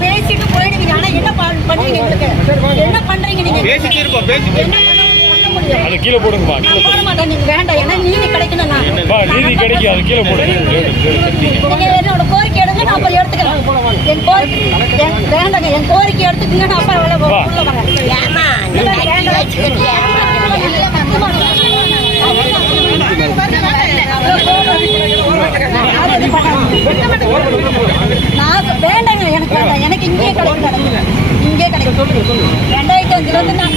பேசிட்டு போயிடுவீங்க. ஆனா என்ன பண்ணுவீங்க? என்ன பண்றீங்க நீங்க? அது கீழே போடுங்கம்மா. நான் போட மாட்டேன். நீங்க வேண்டாம். ஏன்னா நீதி கிடைக்கணும். நீதி கிடைக்கும். அது கீழே போடுங்க. நீங்க என்னோட கோரிக்கை எடுங்க. நான் அப்ப எடுத்துக்கிறேன். என் கோரிக்கை வேண்டாங்க. என் கோரிக்கை எடுத்துக்கங்க. நான் அப்ப உள்ள நான் வேண்டாங்க. எனக்கு வேண்டாம். எனக்கு இங்கேயே கிடைக்கும். இங்கே கிடைக்கும். 2005 நான்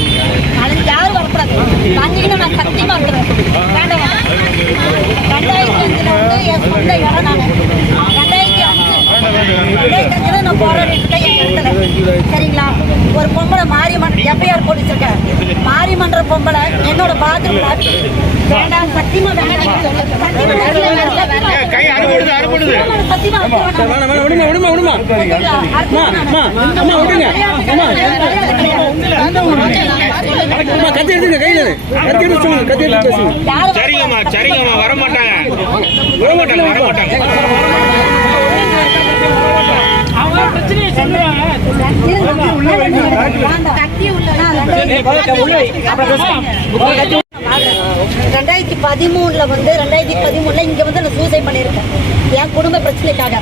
நாளைக்கு யாரும் வரக்கூடாது. வாங்கிங்கன்னா நான் சத்தியமா வந்துடுவேன். வேண்டாம். 2005 என் சொந்த இடம். நான் 2005 நான் போராடிட்டு இருக்கேன் என் இடத்துல. சரிங்களா? ஒரு பொம்பளை மாரியம்மன் எஃப்ஐஆர் போட்டுச்சிருக்கேன். மாரியம்மன்ற பொம்பளை என்னோட பாத்ரூம் வேண்டாம். சத்தியமா வேண்டாம். சரிங்கம்மா வர மாட்டாங்க. ரெண்டாயிரத்தி 2013 இங்க வந்து நான் சூசைட் பண்ணியிருக்கேன் என் குடும்ப பிரச்சனைக்காக.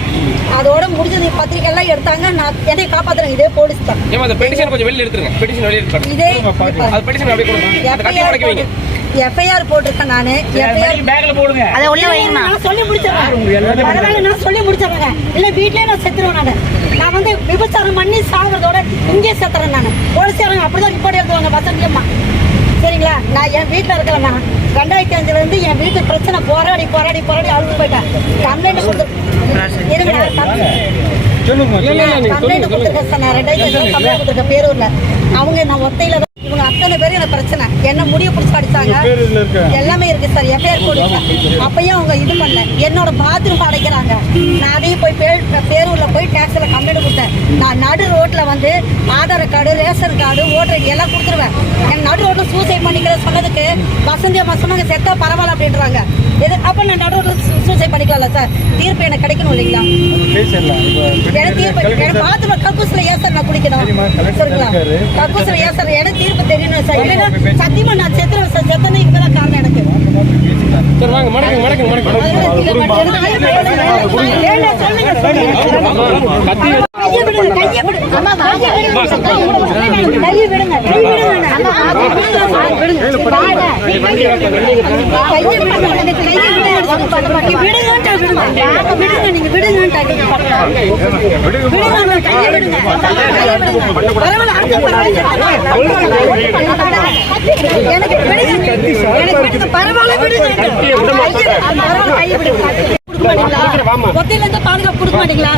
அதோட முடிஞ்சது பத்திரிகை எடுத்தாங்க. நான் என்னை காப்பாத்துறேன். இதே போலீஸ் தான். எஃப்ஐஆர் போட்டிருக்கேன். நானு சொல்லி முடிச்சிடறேன். இல்ல வீட்லயே நான் செத்துருவேன். நான் வந்து விபச்சாரம் பண்ணி சாகிறதோட இங்கே செத்துறேன். நான் போலீஸ்காரங்க அப்படிதான் ரிப்போர்ட் எழுதுவாங்க வசந்தியம்மா. சரிங்களா? நான் என் வீட்டில் இருக்கலண்ணா. 2005 என் வீட்டு பிரச்சனை போராடி அழுது போயிட்டேன். கம்ப்ளைண்ட் கொடுத்துருக்கேன். கம்ப்ளைண்ட் கொடுத்துருக்கேன் பேரூர்ல. அவங்க நான் ஒத்தையில இவங்க அத்தனை பேரும் எனக்கு பிரச்சனை. என்ன முடிய பிடிச்சி அடிச்சாங்க. எல்லாமே இருக்கு சார். எஃப்ஐஆர் போடுங்க. அப்பயும் அவங்க இது பண்ணல. என்னோட பாத்ரூம் அடைக்கிறாங்க. நான் அதையும் போய் பேரூர்ல போய் டாக்ஸில கம்ப்ளைண்ட் கொடுத்தேன். நான் நடு ரோட்ல வந்து Aadhaar card, ration card, voter ID எல்லாம் கொடுத்துருவேன். என் நடு ரோட்ல சூசைட் பண்ணிக்கிற சொன்னதுக்கு வசந்தி அம்மா சொன்னாங்க செத்தா பரவாயில்ல அப்படின்றாங்க. அப்ப நான் நடு ரோட்ல சூசைட் பண்ணிக்கலாம்ல சார்? தீர்ப்பு எனக்கு கிடைக்கணும் இல்லைங்களா? எனக்கு தீர்ப்பு எனக்கு பாத்ரூம் கக்கூஸ்ல ஏன் சார் நான் குடிக்கணும்? சரிங்களா? கக்கூஸ்ல ஏன் சார் எனக்கு தீர்ப்பு தெரியணும் சார். இல்லைன்னா சத்தியமா நான் செத்துறேன் சார். செத்தனே இதுதான் காரணம் எனக்கு. ஒத்தையில இருந்து பாதுகாப்பு கொடுக்க மாட்டீங்களா?